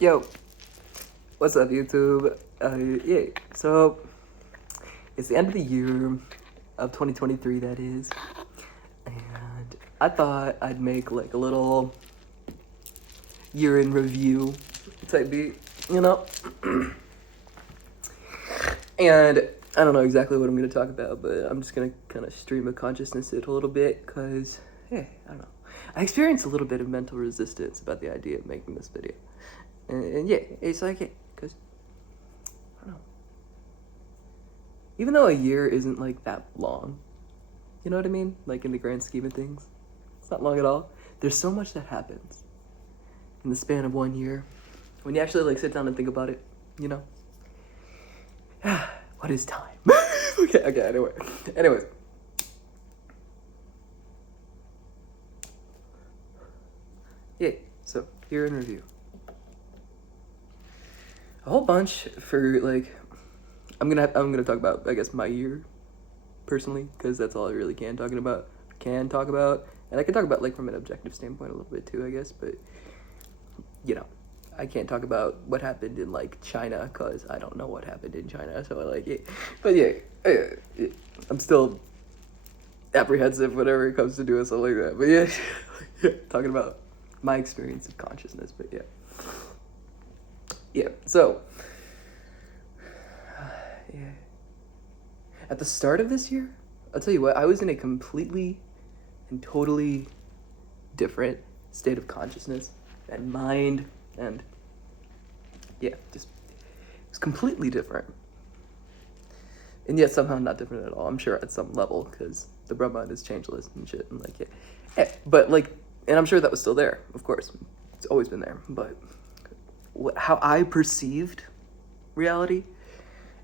Yo, what's up, YouTube? Yeah, so it's the end of the year of 2023, that is, and I thought I'd make like a little year in review type beat, you know? And I don't know exactly what I'm gonna talk about, but I'm just gonna kind of stream of consciousness it a little bit, because, hey, I don't know. I experienced a little bit of mental resistance about the idea of making this video. And yeah, it's like, because, I don't know. Even though a year isn't like that long, you know what I mean? Like in the grand scheme of things, it's not long at all. There's so much that happens in the span of 1 year when you actually like sit down and think about it, you know? What is time? Okay, anyways. Yeah, so year in review. A whole bunch for like, I'm gonna talk about, I guess, my year personally, because that's all I really can talk about, and I can talk about like from an objective standpoint a little bit too, I guess, but you know, I can't talk about what happened in like China because I don't know what happened in China, so I like it. But yeah, I'm still apprehensive whenever it comes to doing something like that. But yeah, talking about my experience of consciousness. But yeah. So yeah, at the start of this year, I'll tell you what, I was in a completely and totally different state of consciousness and mind, and yeah, just it was completely different, and yet somehow not different at all. I'm sure at some level, because the Brahman is changeless and shit, and like but like, and I'm sure that was still there. Of course, it's always been there. But how I perceived reality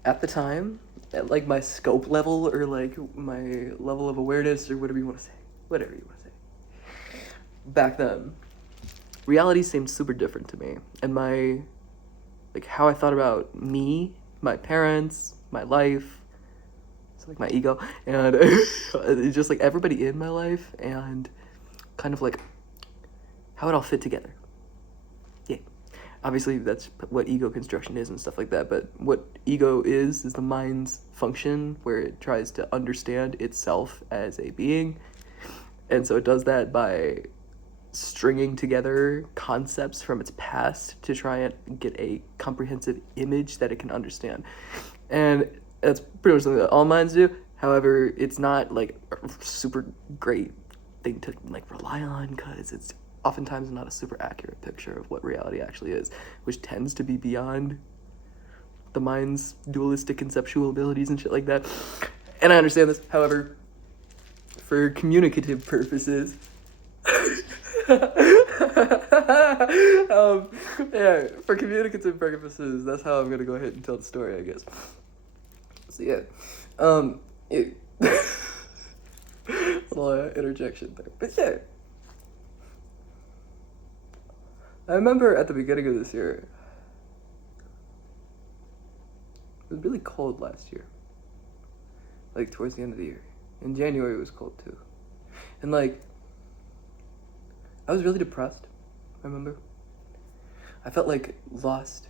at the time, at like my scope level or like my level of awareness or whatever you want to say, back then, reality seemed super different to me, and my, like, how I thought about me, my parents, my life, it's like my ego, and just like everybody in my life, and kind of like how it all fit together. Yeah, obviously that's what ego construction is and stuff like that, but what ego is the mind's function where it tries to understand itself as a being, and so it does that by stringing together concepts from its past to try and get a comprehensive image that it can understand. And that's pretty much something that all minds do. However, it's not like a super great thing to like rely on, because it's oftentimes not a super accurate picture of what reality actually is, which tends to be beyond the mind's dualistic conceptual abilities and shit like that. And I understand this. However, for communicative purposes, yeah, for communicative purposes, that's how I'm gonna go ahead and tell the story, I guess. So yeah, little interjection there, but yeah, I remember at the beginning of this year, it was really cold last year, like towards the end of the year. In January it was cold too, and like, I was really depressed, I remember. I felt like lost.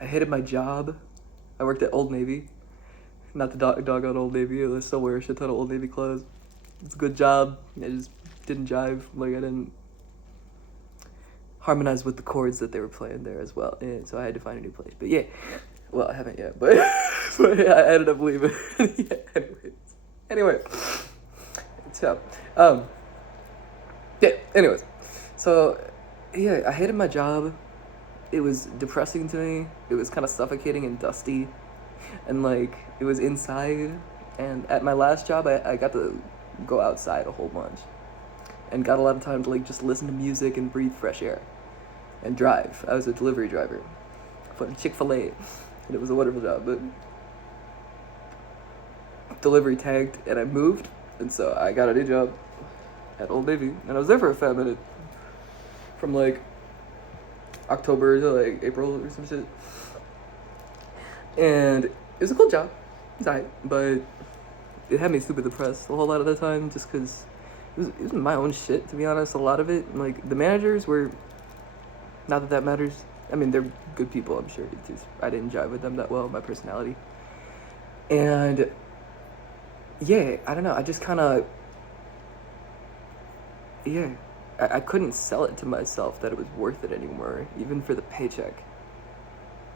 I hated my job. I worked at Old Navy. Not the dog on Old Navy. I still wear a shit ton of Old Navy clothes. It's a good job. I just didn't jive. Like, I didn't harmonize with the chords that they were playing there as well. And so I had to find a new place. But yeah, well, I haven't yet. But, but yeah, I ended up leaving. Yeah, anyway. So, yeah, anyways, so, yeah, I hated my job. It was depressing to me. It was kind of suffocating and dusty, and like, it was inside, and at my last job, I got to go outside a whole bunch, and got a lot of time to like just listen to music and breathe fresh air, and drive. I was a delivery driver for Chick-fil-A, and it was a wonderful job, but delivery tagged, and I moved, and so I got a new job at Old Navy, and I was there for a fat minute, from like October to like April or some shit. And it was a cool job, it's alright, but it had me super depressed a whole lot of the time, just because it was my own shit, to be honest. A lot of it, like, the managers were Not that that matters. I mean, they're good people, I'm sure. It's just, I didn't jive with them that well, my personality. And yeah, I don't know. I just kind of, yeah, I couldn't sell it to myself that it was worth it anymore, even for the paycheck.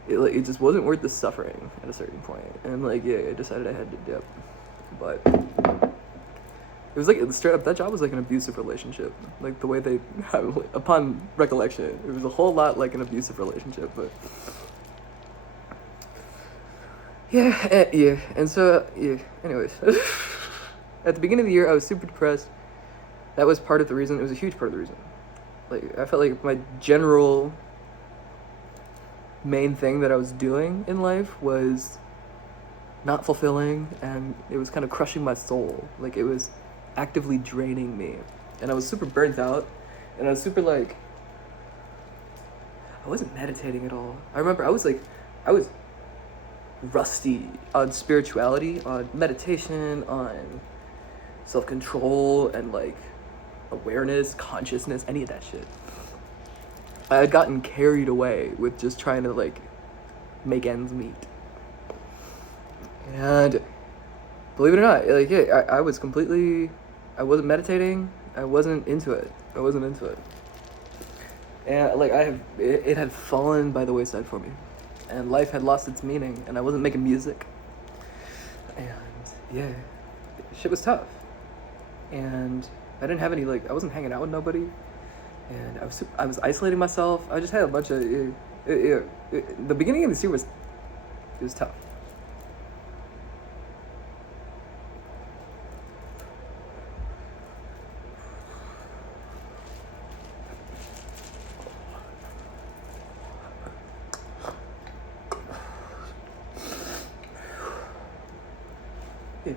It just wasn't worth the suffering at a certain point. And like, yeah, I decided I had to dip. But it was like, straight up, that job was like an abusive relationship. Like the way they, upon recollection, it was a whole lot like an abusive relationship. But yeah, yeah. And so, yeah, anyways. At the beginning of the year, I was super depressed. That was part of the reason. It was a huge part of the reason. Like, I felt like my general main thing that I was doing in life was not fulfilling, and it was kind of crushing my soul. Like, it was actively draining me. And I was super burnt out, and I was super, like, I wasn't meditating at all. I remember I was rusty on spirituality, on meditation, on self-control, and, like, awareness, consciousness, any of that shit. I had gotten carried away with just trying to, like, make ends meet. And believe it or not, like, yeah, I wasn't meditating. I wasn't into it. And, like, it had fallen by the wayside for me. And life had lost its meaning, and I wasn't making music. And, yeah, shit was tough. And I didn't have any, like, I wasn't hanging out with nobody. And I was isolating myself. I just had a bunch of, the beginning of this year was tough. Yeah.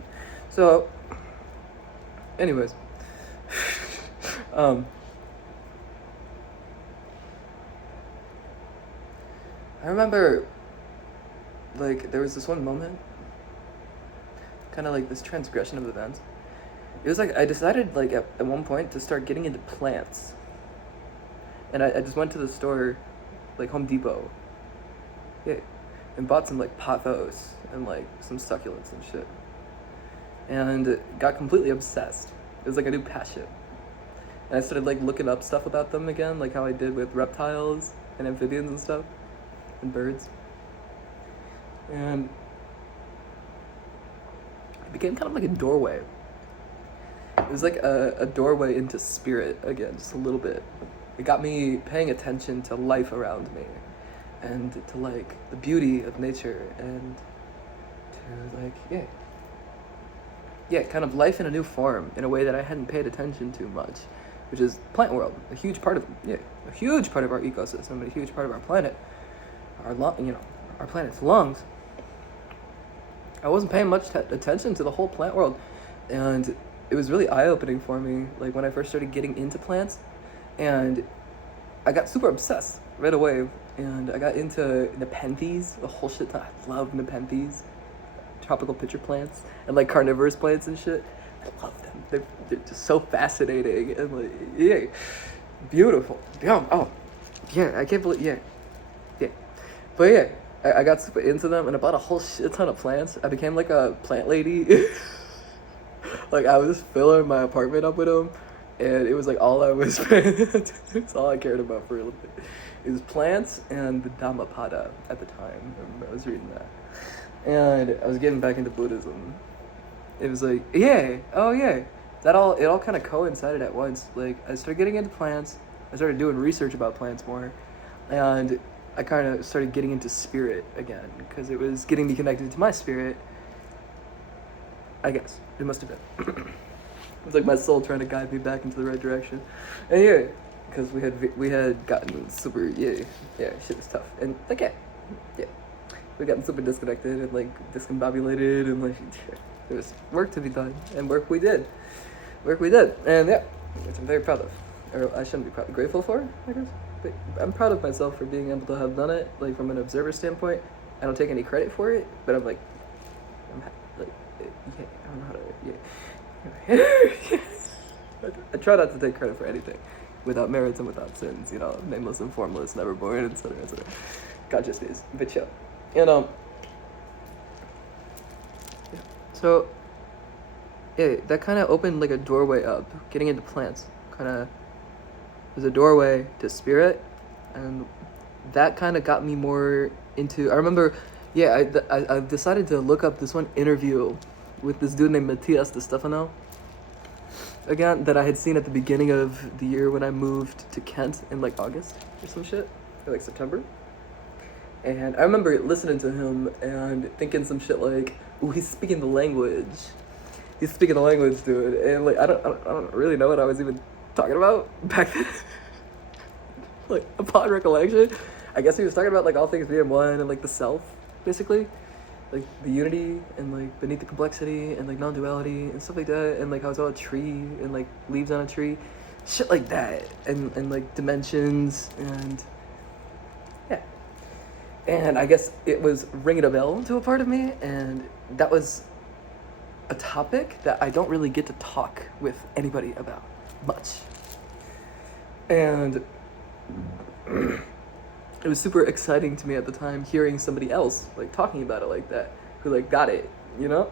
So, anyways, I remember, like, there was this one moment, kind of like this transgression of events. It was like I decided, like, at one point to start getting into plants. And I just went to the store, like Home Depot, yeah, and bought some, like, pothos and, like, some succulents and shit. And got completely obsessed. It was like a new passion. And I started, like, looking up stuff about them again, like how I did with reptiles and amphibians and stuff. And birds. And it became kind of like a doorway. It was like a doorway into spirit again, just a little bit. It got me paying attention to life around me and to, like, the beauty of nature and to, like, yeah, kind of life in a new form in a way that I hadn't paid attention to much, which is plant world, a huge part of our ecosystem, a huge part of our planet. Our planet's lungs. I wasn't paying much attention to the whole plant world, and it was really eye-opening for me, like, when I first started getting into plants, and I got super obsessed right away, and I got into nepenthes, the whole shit ton. I love nepenthes, tropical pitcher plants, and, like, carnivorous plants and shit. I love them. They're just so fascinating, and, like, yeah, beautiful. Yeah, oh, yeah, I can't believe, yeah. But yeah, I got super into them, and I bought a whole shit ton of plants. I became like a plant lady. Like, I was filling my apartment up with them, and it was like all I was it's all I cared about for a little bit. It was plants and the Dhammapada at the time. I remember I was reading that. And I was getting back into Buddhism. It was like, yeah, oh yeah. It all kind of coincided at once. Like, I started getting into plants. I started doing research about plants more, and I kind of started getting into spirit again, because it was getting me connected to my spirit. I guess it must have been. It was like my soul trying to guide me back into the right direction. And yeah, because we had gotten super, shit was tough, and like, yeah, we gotten super disconnected and, like, discombobulated, and, like, there was work to be done, and work we did, and yeah, which I'm very proud of, or I shouldn't be grateful for, I guess. But I'm proud of myself for being able to have done it, like, from an observer standpoint. I don't take any credit for it, but I'm like, yeah, I don't know how to, yeah. I try not to take credit for anything. without merits and without sins, you know, nameless and formless, never born, etc., etc. Gotcha space, but yeah. And yeah. So yeah, that kind of opened like a doorway up. Getting into plants kind of was a doorway to spirit, and that kind of got me more into. I remember, yeah, I decided to look up this one interview with this dude named Matthias de Stefano again that I had seen at the beginning of the year when I moved to Kent in like August or some shit, or like September. And I remember listening to him and thinking some shit like, "Ooh, he's speaking the language. He's speaking the language, dude." And like, I don't really know what I was even talking about back then. Like, upon recollection, I guess he was talking about like all things being one and like the self, basically, like the unity and like beneath the complexity and like non-duality and stuff like that, and like how it's all a tree and like leaves on a tree, shit like that, and like dimensions and yeah. And I guess it was ringing a bell to a part of me, and that was a topic that I don't really get to talk with anybody about much. And it was super exciting to me at the time hearing somebody else like talking about it like that, who like got it, you know,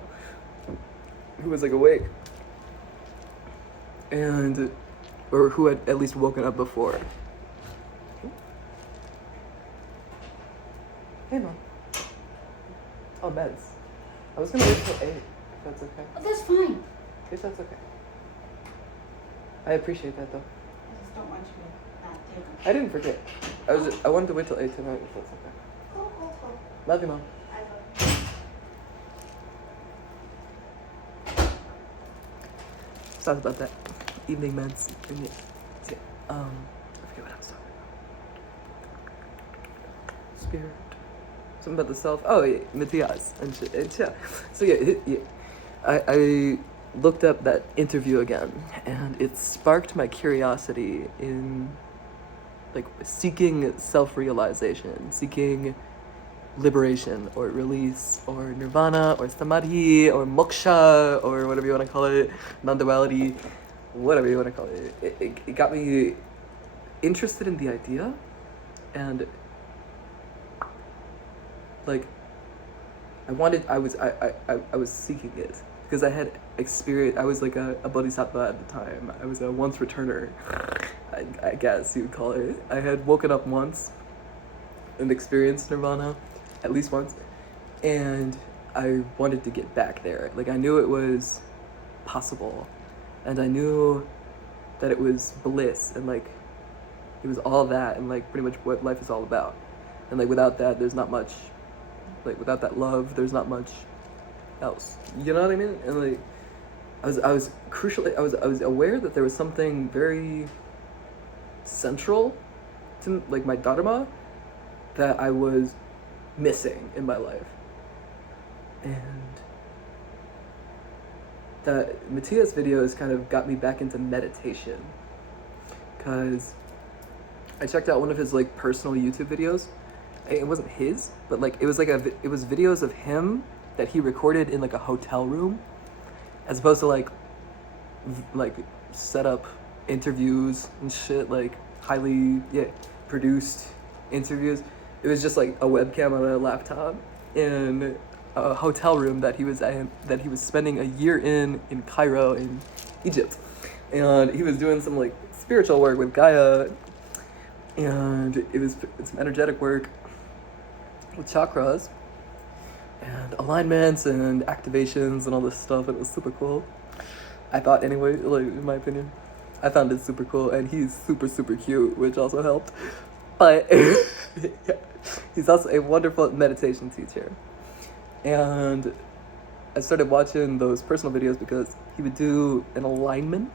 who was like awake, and or who had at least woken up before. Hey, Mom. Oh, meds. I was gonna wait till 8, if that's okay. Oh, that's fine. If that's okay. I appreciate that, though. I just don't want you to not take them. I didn't forget. I wanted to wait till 8 tonight, if that's okay. Cool. Love you, Mom. I love you. Sorry about that. Evening meds. And yeah, I forget what I was talking about. Spirit. Something about the self. Oh, yeah, Matthias and shit. And yeah. So yeah, I looked up that interview again, and it sparked my curiosity in like seeking self-realization, seeking liberation or release or nirvana or samadhi or moksha or whatever you want to call it, non-duality, whatever you want to call it. It got me interested in the idea, and like I was seeking it because I had experience. I was like a bodhisattva at the time. I was a once returner, I guess you would call it. I had woken up once and experienced nirvana at least once, and I wanted to get back there. Like, I knew it was possible, and I knew that it was bliss, and like it was all that, and like pretty much what life is all about. And like without that, there's not much. Like without that love, there's not much else. You know what I mean? And like I was crucially I was aware that there was something very central to like my dharma that I was missing in my life. And that Matthias videos kind of got me back into meditation, because I checked out one of his like personal YouTube videos. It wasn't his, but like it was videos of him that he recorded in like a hotel room, as opposed to like set up interviews and shit, like highly produced interviews. It was just like a webcam on a laptop in a hotel room that he was spending a year in Cairo in Egypt, and he was doing some like spiritual work with Gaia, and it's some energetic work with chakras and alignments and activations and all this stuff, and it was super cool. I thought anyway, like in my opinion. I found it super cool, and he's super, super cute, which also helped. But he's also a wonderful meditation teacher. And I started watching those personal videos because he would do an alignment,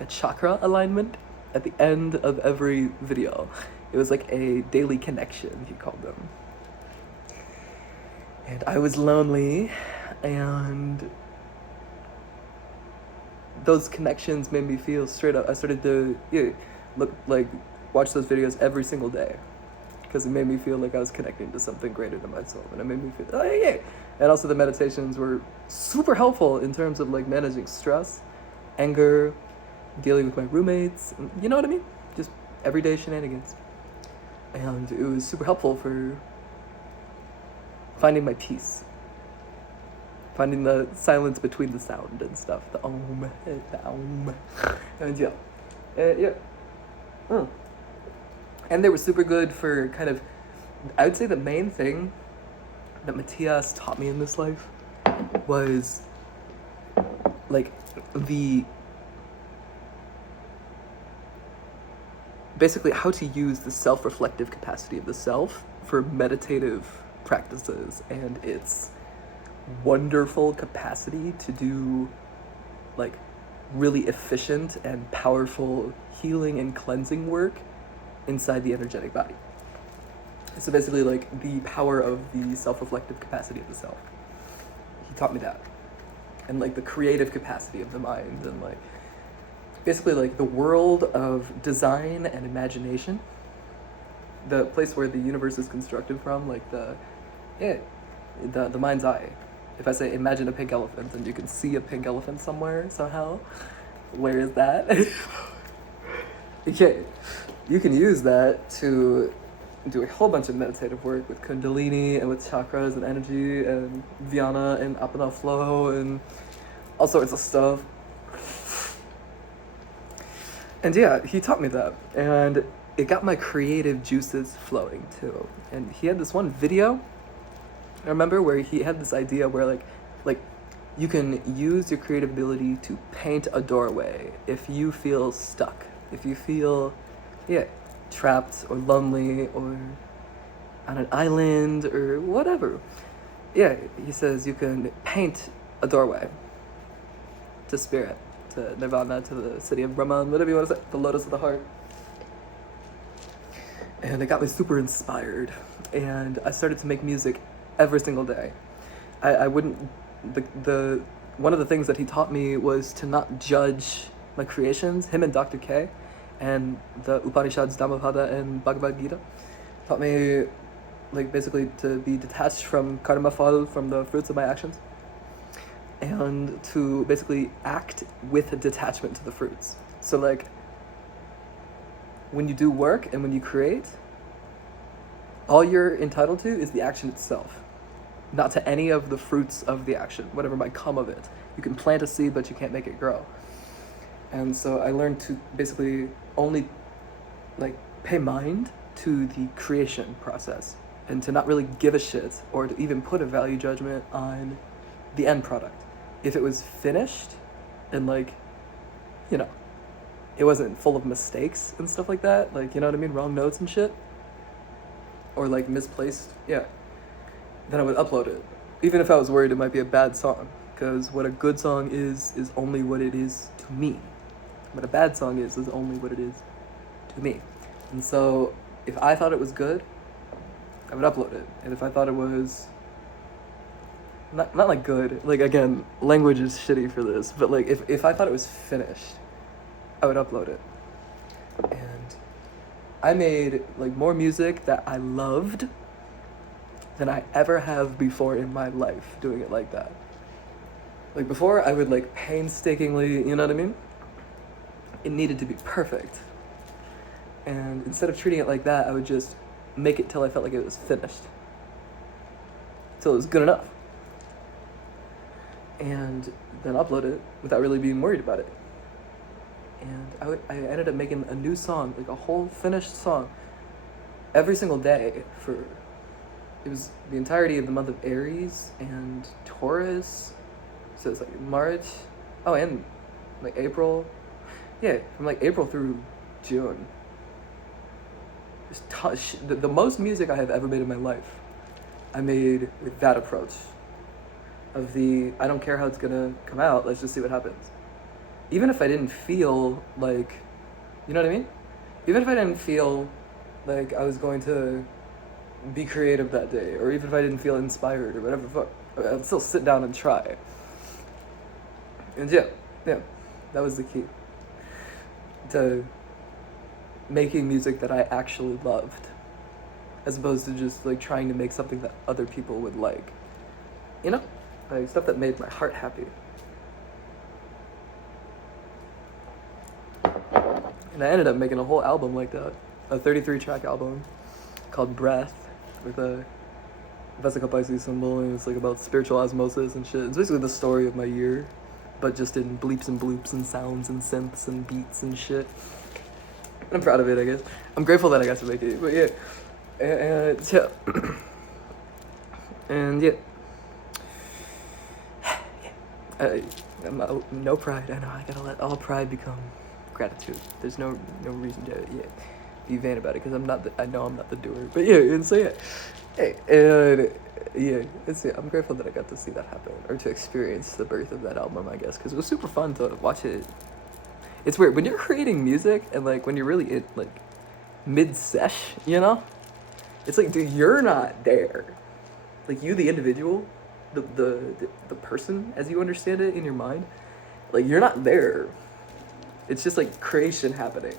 a chakra alignment, at the end of every video. It was like a daily connection, he called them. And I was lonely, and those connections made me feel straight up. I started to watch those videos every single day, because it made me feel like I was connecting to something greater than myself, and it made me feel And also the meditations were super helpful in terms of like managing stress, anger, dealing with my roommates, you know what I mean? everyday shenanigans. And it was super helpful for finding my peace. Finding the silence between the sound and stuff. The om. And yeah. Yeah. And they were super good for kind of, I would say the main thing that Matthias taught me in this life was like basically how to use the self-reflective capacity of the self for meditative practices and its wonderful capacity to do like really efficient and powerful healing and cleansing work inside the energetic body. So basically like the power of the self-reflective capacity of the self. He taught me that. And like the creative capacity of the mind and like basically like the world of design and imagination, the place where the universe is constructed from, like the mind's eye. If I say imagine a pink elephant and you can see a pink elephant somewhere somehow, where is that? Okay, you can use that to do a whole bunch of meditative work with Kundalini and with chakras and energy and Dhyana and Apana flow and all sorts of stuff. And yeah, he taught me that, and it got my creative juices flowing too. And he had this one video, I remember, where he had this idea where like you can use your creative ability to paint a doorway if you feel stuck, if you feel, trapped or lonely or on an island or whatever. Yeah, he says you can paint a doorway to spirit, to Nirvana, to the city of Brahman, whatever you want to say, the lotus of the heart. And it got me super inspired, and I started to make music every single day. I wouldn't, one of the things that he taught me was to not judge my creations. Him and Dr. K and the Upanishads, Dhammapada and Bhagavad Gita taught me like basically to be detached from karma phala, from the fruits of my actions, and to basically act with a detachment to the fruits. So like when you do work and when you create, all you're entitled to is the action itself, not to any of the fruits of the action, whatever might come of it. You can plant a seed, but you can't make it grow. And so I learned to basically only like pay mind to the creation process and to not really give a shit or to even put a value judgment on the end product. If it was finished and like, it wasn't full of mistakes and stuff like that, like, you know what I mean, wrong notes and shit, or like misplaced, then I would upload it. Even if I was worried it might be a bad song, because what a good song is only what it is to me. What a bad song is only what it is to me. And so if I thought it was good, I would upload it. And if I thought it was not like good, like again, language is shitty for this, but like if I thought it was finished, I would upload it. And I made like more music that I loved than I ever have before in my life doing it like that. Like before I would like painstakingly, you know what I mean? It needed to be perfect. And instead of treating it like that, I would just make it till I felt like it was finished. Till it was good enough. And then upload it without really being worried about it. And I ended up making a new song, like a whole finished song, every single day it was the entirety of the month of Aries and Taurus. So it's like March, and like April. Yeah, from like April through June. The most music I have ever made in my life, I made with that approach. Of I don't care how it's gonna come out, let's just see what happens. Even if I didn't feel like, you know what I mean? Even if I didn't feel like I was going to be creative that day, or even if I didn't feel inspired or whatever the fuck, I'd still sit down and try. And yeah, that was the key to making music that I actually loved, as opposed to just like trying to make something that other people would like. Like stuff that made my heart happy. And I ended up making a whole album like that, a 33-track album called Breath, with a Vesica Pisces symbol, and it's like about spiritual osmosis and shit. It's basically the story of my year, but just in bleeps and bloops and sounds and synths and beats and shit. I'm proud of it, I guess. I'm grateful that I got to make it, but yeah. And yeah. And yeah. No pride. I know I gotta let all pride become gratitude. There's no reason to be vain about it, because I know I'm not the doer. But yeah, and so yeah. Hey, and yeah, I'm grateful that I got to see that happen, or to experience the birth of that album, I guess, because it was super fun to watch it. It's weird when you're creating music, and like when you're really in like mid-sesh, you know? It's like, dude, you're not there. Like, you, the individual, the person, as you understand it in your mind, like, you're not there. It's just like creation happening,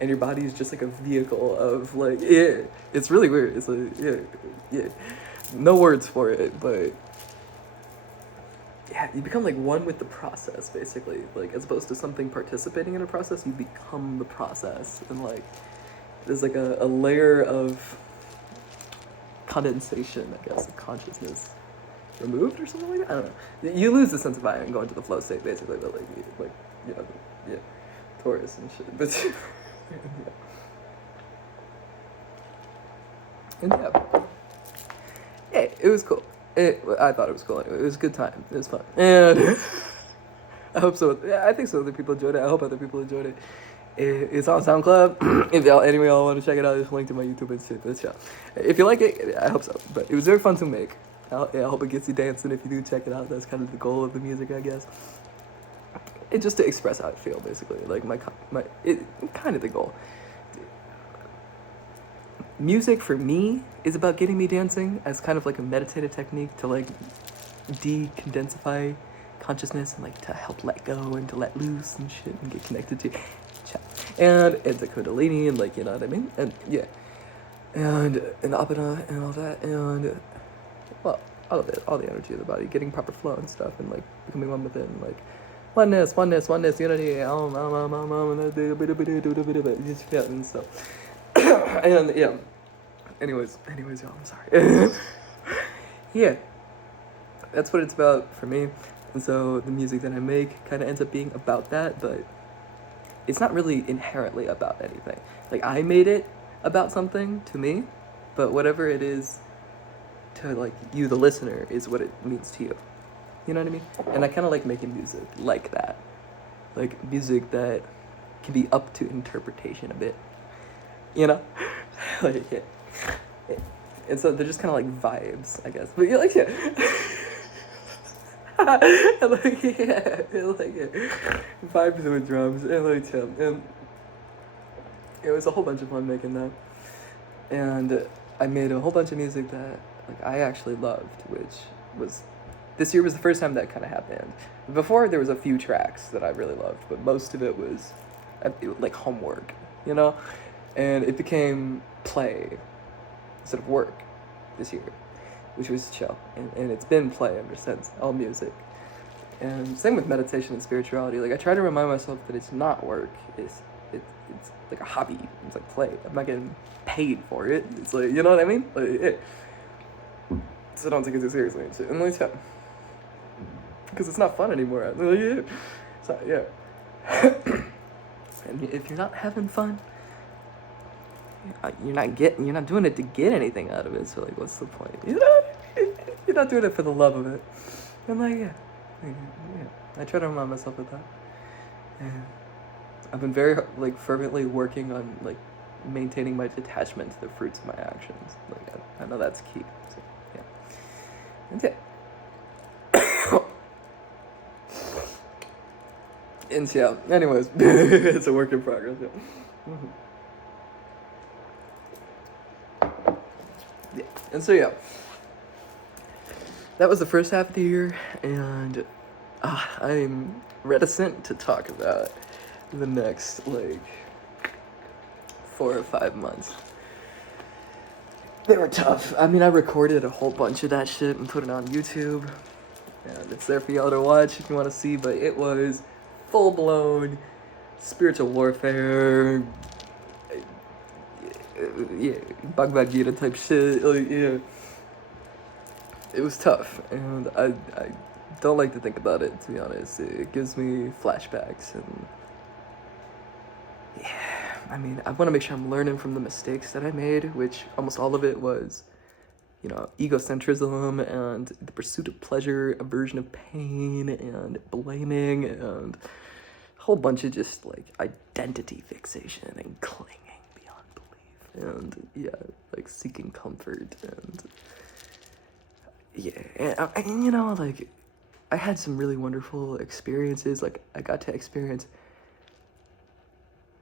and your body is just like a vehicle of like, yeah, it's really weird. It's like, yeah, no words for it, but yeah, you become like one with the process, basically. Like, as opposed to something participating in a process, you become the process, and like there's like a layer of condensation, I guess, of consciousness removed or something like that. I don't know. You lose the sense of I and go into the flow state, basically, but like you know, yeah, Taurus and shit. But and yeah, it was cool. I thought it was cool anyway. It was a good time. It was fun, and I hope so. Yeah, I think so. Other people enjoyed it. I hope other people enjoyed it. It's on SoundCloud. If y'all want to check it out, there's a link to my YouTube and shit. But yeah, if you like it, I hope so. But it was very fun to make. I hope it gets you dancing. If you do check it out, that's kind of the goal of the music, I guess. It's just to express how I feel, basically. Like kind of the goal. Music for me is about getting me dancing as kind of like a meditative technique to like decondensify consciousness and like to help let go and to let loose and shit and get connected to and the Kundalini and like, you know what I mean? And yeah, and Apana and all that, and well, all of it, all the energy of the body, getting proper flow and stuff, and like becoming one with it, and like oneness, unity, and stuff. And yeah, anyways, y'all, I'm sorry. Yeah, that's what it's about for me. And so the music that I make kind of ends up being about that, but it's not really inherently about anything. Like, I made it about something to me, but whatever it is to like you, the listener, is what it means to you. You know what I mean? And I kind of like making music like that, like music that can be up to interpretation a bit. You know, like yeah. And so they're just kind of like vibes, I guess. But you're like, yeah. And like, yeah, vibes with drums, and like, yeah, and it was a whole bunch of fun making that. And I made a whole bunch of music that like I actually loved, which was, this year was the first time that kind of happened. Before, there was a few tracks that I really loved, but most of it was like homework, you know? And it became play instead of work this year, which was chill. And it's been play ever since, all music. And same with meditation and spirituality. Like, I try to remind myself that it's not work. It's like a hobby. It's like play. I'm not getting paid for it. It's like, you know what I mean? Like, yeah. So don't take it too seriously and shit. And like, yeah. Because it's not fun anymore. Like, yeah. So, yeah. And if you're not having fun, you're not doing it to get anything out of it. So like, what's the point? You know, you're not doing it for the love of it. And like, yeah, I try to remind myself of that. And I've been very like fervently working on like maintaining my detachment to the fruits of my actions. Like, I know that's key. So, yeah, and yeah. And yeah, anyways, it's a work in progress. Yeah. Mm-hmm. Yeah. And so yeah, that was the first half of the year, and I'm reticent to talk about the next like 4 or 5 months. They were tough. I mean, I recorded a whole bunch of that shit and put it on YouTube, and it's there for y'all to watch if you want to see, but it was full-blown spiritual warfare, yeah, Bhagavad Gita type shit. Like, yeah, it was tough, and I don't like to think about it, to be honest. It gives me flashbacks, and yeah, I mean, I want to make sure I'm learning from the mistakes that I made, which almost all of it was, egocentrism and the pursuit of pleasure, aversion of pain, and blaming, and a whole bunch of just like identity fixation and clinging beyond belief, and yeah, like seeking comfort, and yeah, and like I had some really wonderful experiences. Like I got to experience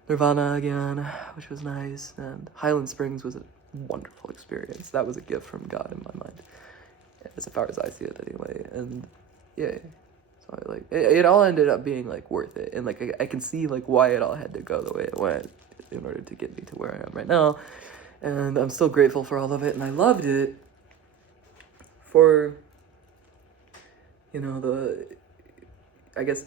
Nirvana again, which was nice, and Highland Springs was a wonderful experience. That was a gift from God in my mind, as far as I see it anyway. And yeah, so like it all ended up being like worth it, and like I can see like why it all had to go the way it went in order to get me to where I am right now, and I'm still grateful for all of it, and I loved it for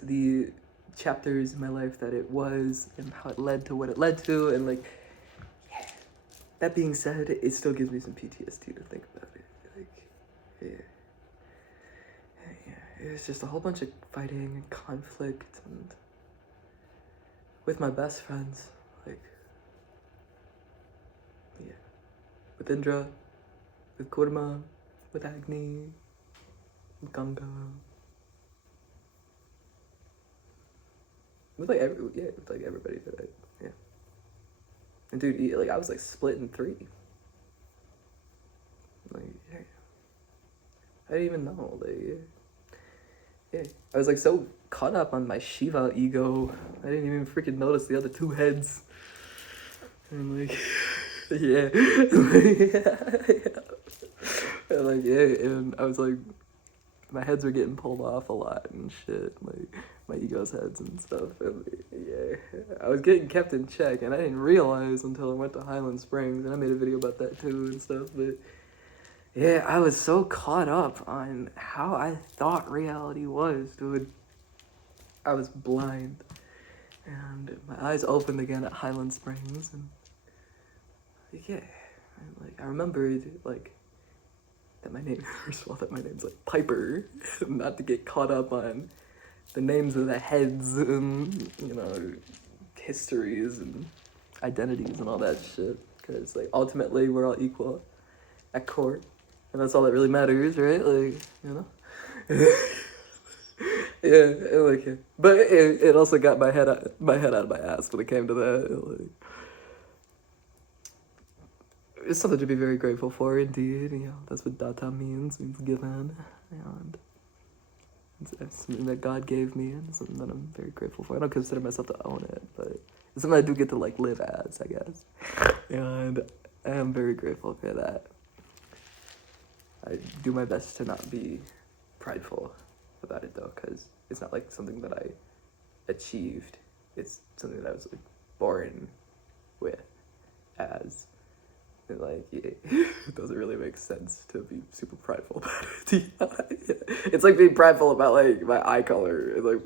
the chapters in my life that it was, and how it led to what it led to, and like, yeah. That being said, it still gives me some PTSD to think about it. Like, yeah, it's just a whole bunch of fighting and conflict, and with my best friends, like, yeah, with Indra, with Kurma, with Agni, with Ganga. With like everybody that yeah. And dude, like I was like split in three. Like yeah. I didn't even know. Like yeah. I was like so caught up on my Shiva ego, I didn't even freaking notice the other two heads. And like yeah. And like yeah, and I was like my heads were getting pulled off a lot and shit, like my ego's heads and stuff, and yeah, I was getting kept in check, and I didn't realize until I went to Highland Springs, and I made a video about that too and stuff, but yeah, I was so caught up on how I thought reality was, dude. I was blind, and my eyes opened again at Highland Springs, and yeah, and like I remembered like that my name, first of all, that my name's like Piper, not to get caught up on the names of the heads and, histories and identities and all that shit. Because, like, ultimately, we're all equal at core. And that's all that really matters, right? Like, yeah, like, yeah. But it also got my head out of my ass when it came to that. Like, it's something to be very grateful for, indeed. That's what Dada means given. And it's something that God gave me, and something that I'm very grateful for. I don't consider myself to own it, but it's something I do get to, like, live as, I guess. And I am very grateful for that. I do my best to not be prideful about it, though, because it's not, like, something that I achieved. It's something that I was, like, born with as. And like, yeah, it doesn't really make sense to be super prideful about it. Yeah. It's like being prideful about like my eye color. It's like,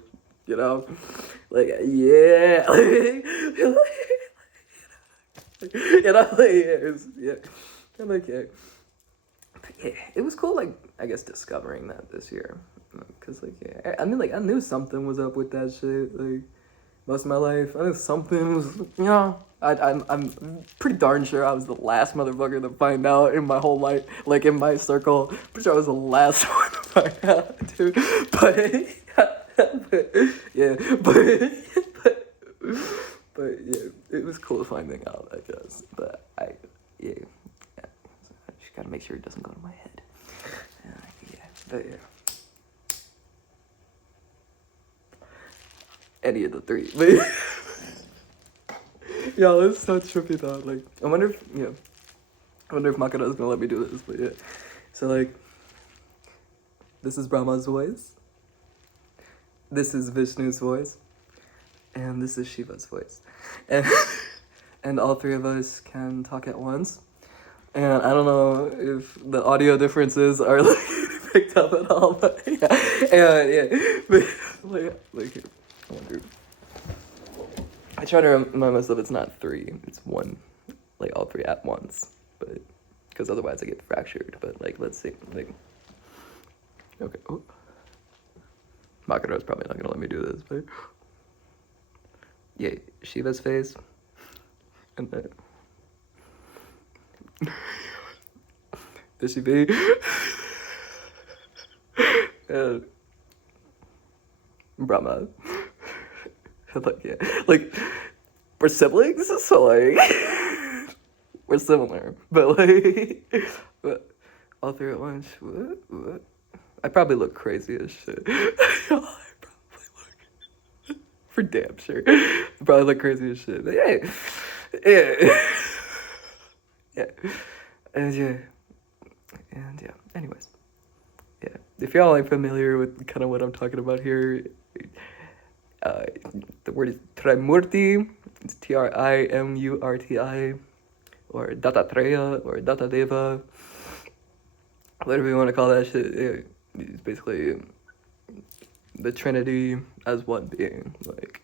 like yeah, yeah. I'm like yeah. But yeah, it was cool. Like I guess discovering that this year, cause like yeah, I mean like I knew something was up with that shit. Like most of my life, I knew something was I'm pretty darn sure I was the last motherfucker to find out in my whole life, like in my circle. Pretty sure I was the last one to find out, dude. But yeah, it was cool finding out, I guess. But I just gotta make sure it doesn't go to my head. But yeah. Any of the three, but. Yeah, it's so trippy though. Like, I wonder if Makara is gonna let me do this, but yeah. So like, this is Brahma's voice. This is Vishnu's voice, and this is Shiva's voice, and all three of us can talk at once. And I don't know if the audio differences are like picked up at all, but yeah, but like I wonder. I try to remind myself it's not 3, it's 1, like all 3 at once, but because otherwise I get fractured. But like, let's see, like, okay. Oh. Makara's probably not gonna let me do this, but yeah, Shiva's face, and then this should be, and Brahma. Like, yeah, like we're siblings, so like we're similar, but like, but all 3 at once. What? I probably look crazy as shit. I probably look, for damn sure. I probably look crazy as shit. But yeah. And yeah. Anyways, yeah. If y'all ain't familiar with kind of what I'm talking about here, the word is Trimurti. It's Trimurti, or Dattatreya, or Dattadeva, whatever you want to call that shit. It's basically the Trinity as one being, like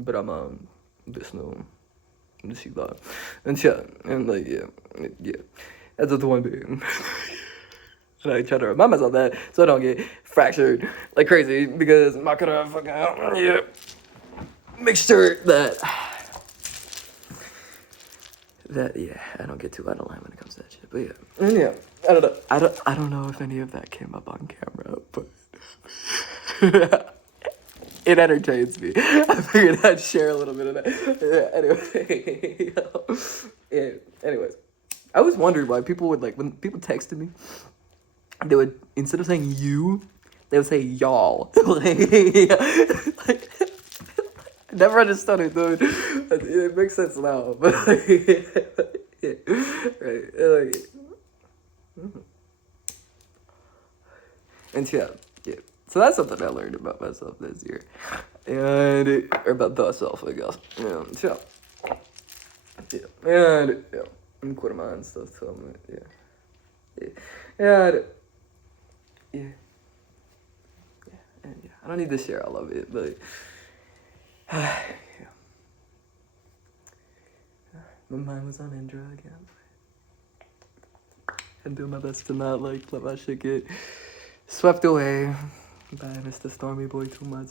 Brahma, Vishnu, Shiva, and yeah, and like yeah, as the one being. And I try to remind myself that so I don't get fractured like crazy, because I'm not gonna fucking make sure that I don't get too out of line when it comes to that shit. But yeah, and yeah, I don't know if any of that came up on camera, but it entertains me. I figured I'd share a little bit of that. Anyway, anyways, I always wondered why people would, like, when people texted me, they would, instead of saying you, they would say y'all. like, I never understood it, dude. It makes sense now, but yeah, right, like, and yeah. So that's something I learned about myself this year, or about the self, I guess. And Kurma and stuff. So and I don't need to share all of it, but my mind was on Indra again. I'm doing my best to not let my shit get swept away by Mr. Stormy Boy too much,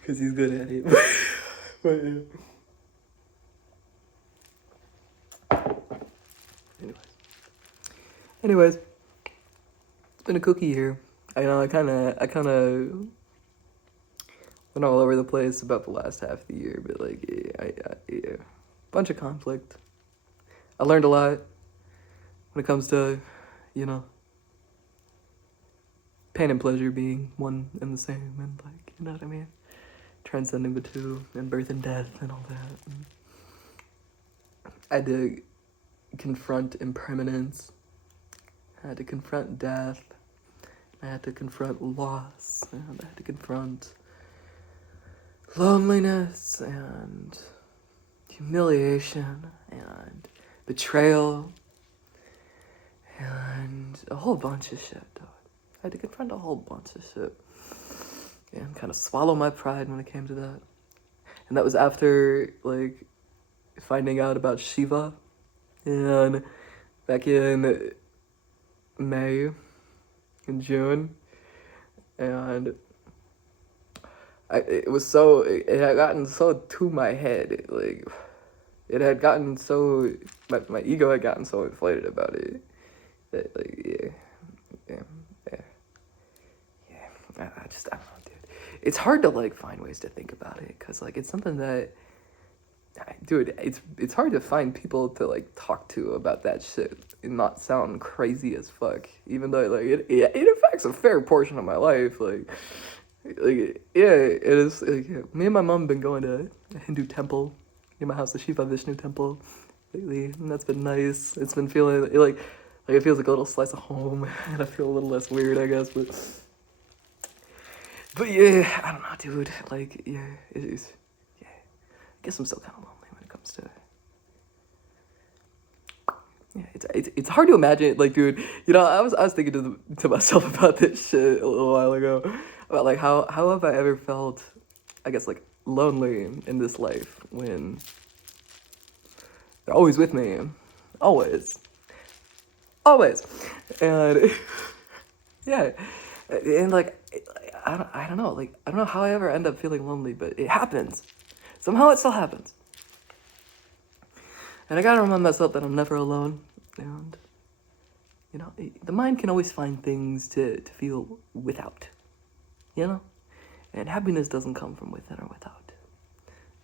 because he's good at it. But yeah. Anyways, it's been a cookie year. I kind of went all over the place about the last half of the year, but yeah, bunch of conflict. I learned a lot when it comes to, pain and pleasure being one and the same, and you know what I mean? Transcending the two, and birth and death, and all that. And I had to confront impermanence. I had to confront death. I had to confront loss. And I had to confront loneliness, and humiliation, and betrayal, and a whole bunch of shit, dog. I had to confront a whole bunch of shit and kind of swallow my pride when it came to that. And that was after, finding out about Shiva, and back in May and June, and it had gotten so to my head, it had gotten so, my ego had gotten so inflated about it, that, I don't know, dude. It's hard to, find ways to think about it, because, it's something that, dude, it's hard to find people to, talk to about that shit and not sound crazy as fuck, even though, it affects a fair portion of my life, it is, me and my mom have been going to a Hindu temple near my house, the Shiva Vishnu temple, lately, and that's been nice. It's been feeling, it feels like a little slice of home, and I feel a little less weird, I guess, but yeah, I don't know, dude, it is, I guess I'm still kind of lonely when it comes to, it's hard to imagine, dude, I was thinking to myself about this shit a little while ago, about, how have I ever felt, I guess, lonely in this life when they're always with me. Always. Always. And yeah. And like, I don't know. Like, I don't know how I ever end up feeling lonely, but it happens. Somehow it still happens. And I gotta remind myself that I'm never alone. And, you know, the mind can always find things to feel without. You know? And happiness doesn't come from within or without.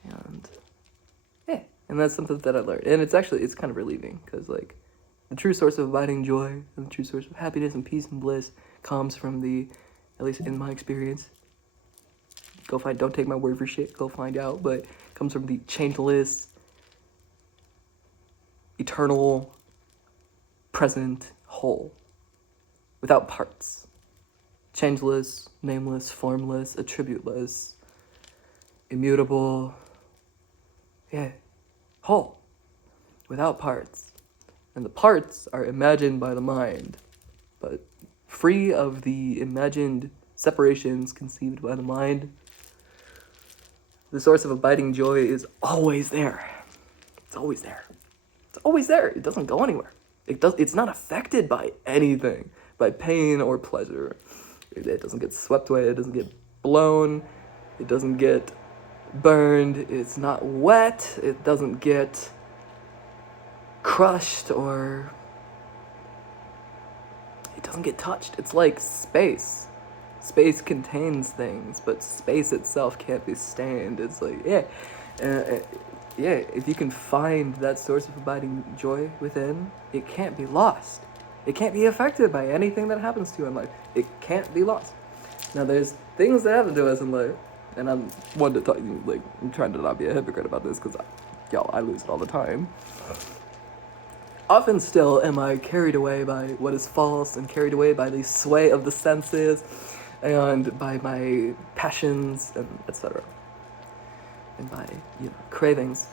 And, yeah. And that's something that I learned. And it's kind of relieving. Because, like, the true source of abiding joy and the true source of happiness and peace and bliss comes from at least in my experience, don't take my word for shit, go find out, but it comes from the changeless, eternal, present whole, without parts. Changeless, nameless, formless, attributeless, immutable, whole, without parts. And the parts are imagined by the mind, but free of the imagined separations conceived by the mind. The source of abiding joy is always there. It's always there. It's always there. It doesn't go anywhere. It's not affected by anything, by pain or pleasure. It doesn't get swept away. It doesn't get blown. It doesn't get burned. It's not wet. It doesn't get crushed or it doesn't get touched. It's like space. Space contains things, but space itself can't be stained. It's like, if you can find that source of abiding joy within, it can't be lost. It can't be affected by anything that happens to you in life. It can't be lost. Now, there's things that happen to us in life, and I'm one to talk, like, I'm trying to not be a hypocrite about this, because, I lose it all the time. Often still am I carried away by what is false and carried away by the sway of the senses and by my passions and etc. And by, cravings.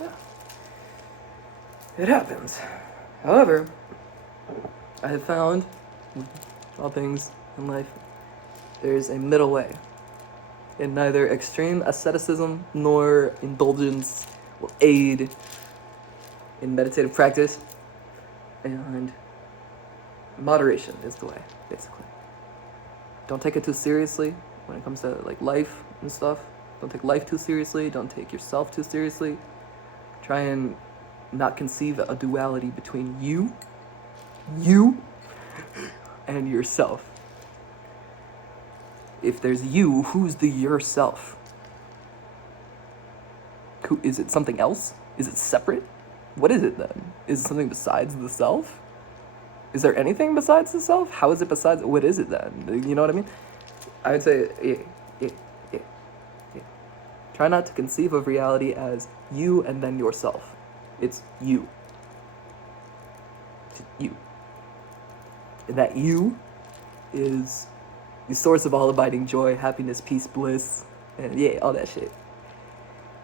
Yeah. It happens. However, I have found, with all things in life, there's a middle way. And neither extreme asceticism nor indulgence will aid in meditative practice, and moderation is the way, basically. Don't take it too seriously when it comes to like life and stuff. Don't take life too seriously. Don't take yourself too seriously. Try and not conceive a duality between you, and yourself. If there's you, who's the yourself? Is it something else? Is it separate? What is it then? Is it something besides the self? Is there anything besides the self? How is it besides? What is it then? You know what I mean? I would say, yeah. Try not to conceive of reality as you and then yourself. It's you. It's you. And that you is the source of all abiding joy, happiness, peace, bliss, and all that shit.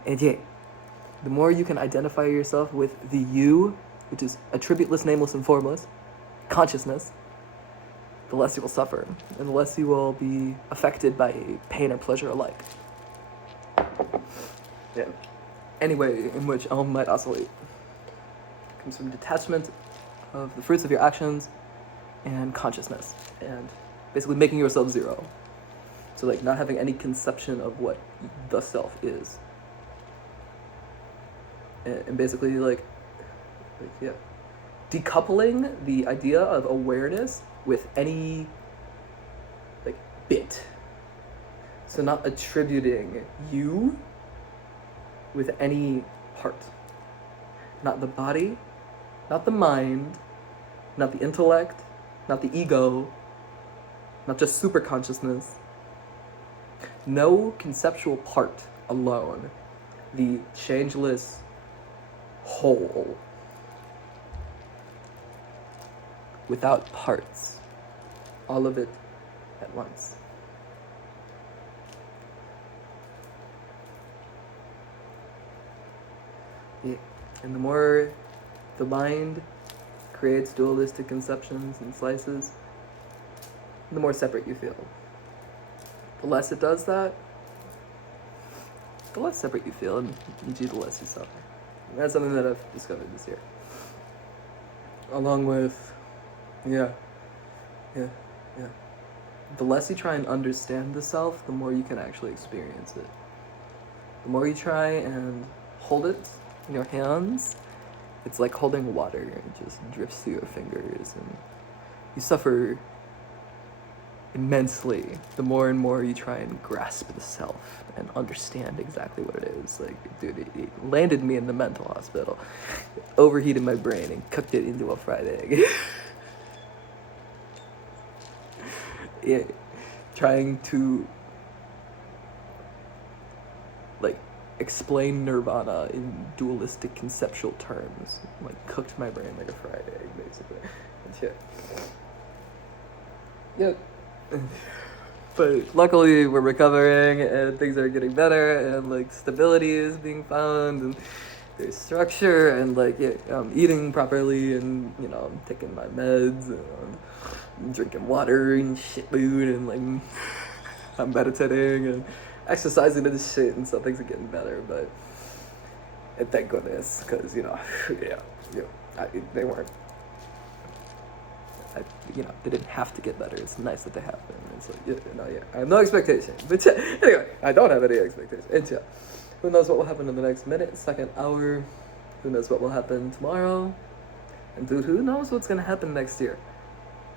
And the more you can identify yourself with the you, which is attributeless, nameless, and formless, consciousness, the less you will suffer, and the less you will be affected by pain or pleasure alike. Any way in which Om might oscillate comes from detachment of the fruits of your actions and consciousness, and basically making yourself zero. So like not having any conception of what the self is. And basically decoupling the idea of awareness with any bit. So not attributing you with any part. Not the body, not the mind, not the intellect, not the ego, not just super consciousness. No conceptual part alone. The changeless whole. Without parts. All of it at once. And the more the mind creates dualistic conceptions and slices, the more separate you feel. The less it does that, the less separate you feel, and the less you suffer. And that's something that I've discovered this year. Along with, yeah. The less you try and understand the self, the more you can actually experience it. The more you try and hold it in your hands, it's like holding water. It just drifts through your fingers, and you suffer immensely the more and more you try and grasp the self and understand exactly what it is. Like, dude, it landed me in the mental hospital, overheated my brain, and cooked it into a fried egg. Yeah, trying to like explain nirvana in dualistic conceptual terms, like cooked my brain like a fried egg, basically. And shit. Yep. But luckily we're recovering and things are getting better, and like stability is being found, and there's structure, and like I'm eating properly, and I'm taking my meds, and I'm drinking water and shit food, and like I'm meditating and exercising and shit, and so things are getting better. But and thank goodness, because they weren't. They didn't have to get better. It's nice that they happen. It's like, I have no expectation. But anyway, I don't have any expectation. And who knows what will happen in the next minute, second, hour? Who knows what will happen tomorrow? And dude, who knows what's gonna happen next year?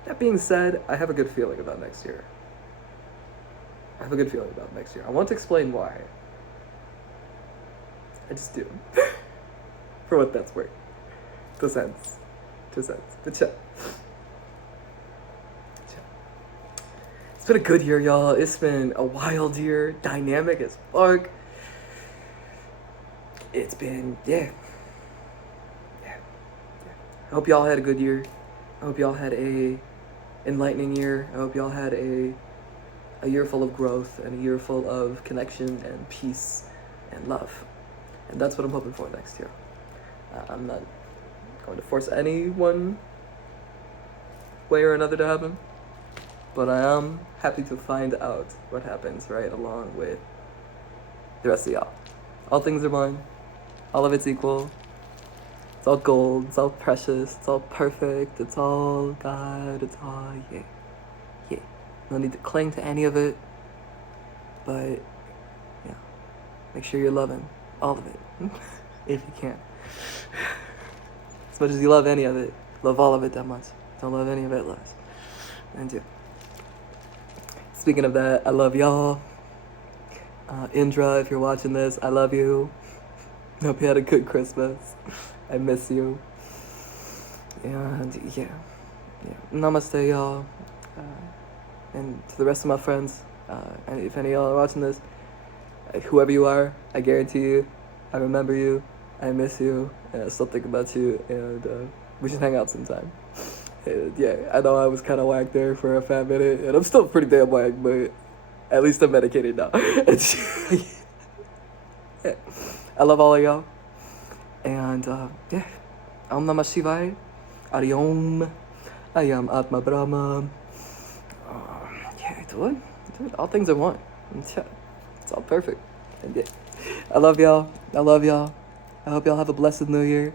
That being said, I have a good feeling about next year. I want to explain why. I just do. For what that's worth. 2 cents. But it's been a good year, y'all. It's been a wild year. Dynamic as fuck. It's been, I hope y'all had a good year. I hope y'all had a enlightening year. I hope y'all had a year full of growth, and a year full of connection and peace and love. And that's what I'm hoping for next year. I'm not going to force any one way or another to happen, but I am happy to find out what happens right along with the rest of y'all. All things are one. All of it's equal. It's all gold. It's all precious. It's all perfect. It's all God. It's all yeah. No need to cling to any of it, but make sure you're loving all of it if you can. As much as you love any of it, love all of it that much. Don't love any of it less. And speaking of that, I love y'all. Indra, if you're watching this, I love you. Hope you had a good Christmas. I miss you. And namaste, y'all. And to the rest of my friends, and if any of y'all are watching this, whoever you are, I guarantee you, I remember you, I miss you, and I still think about you, and we should hang out sometime. And I know I was kind of whack there for a fat minute, and I'm still pretty damn whack, but at least I'm medicated now. I love all of y'all, and Om Namah Shivaya, Ari Om, I am Atma Brahma. Dude, all things are one. It's all perfect. And I love y'all. I hope y'all have a blessed new year.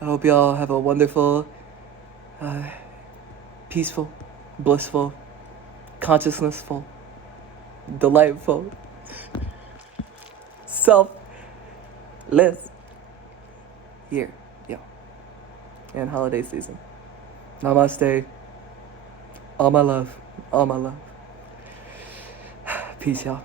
I hope y'all have a wonderful, peaceful, blissful, consciousnessful, delightful, selfless year. And holiday season. Namaste. All my love. Peace, y'all.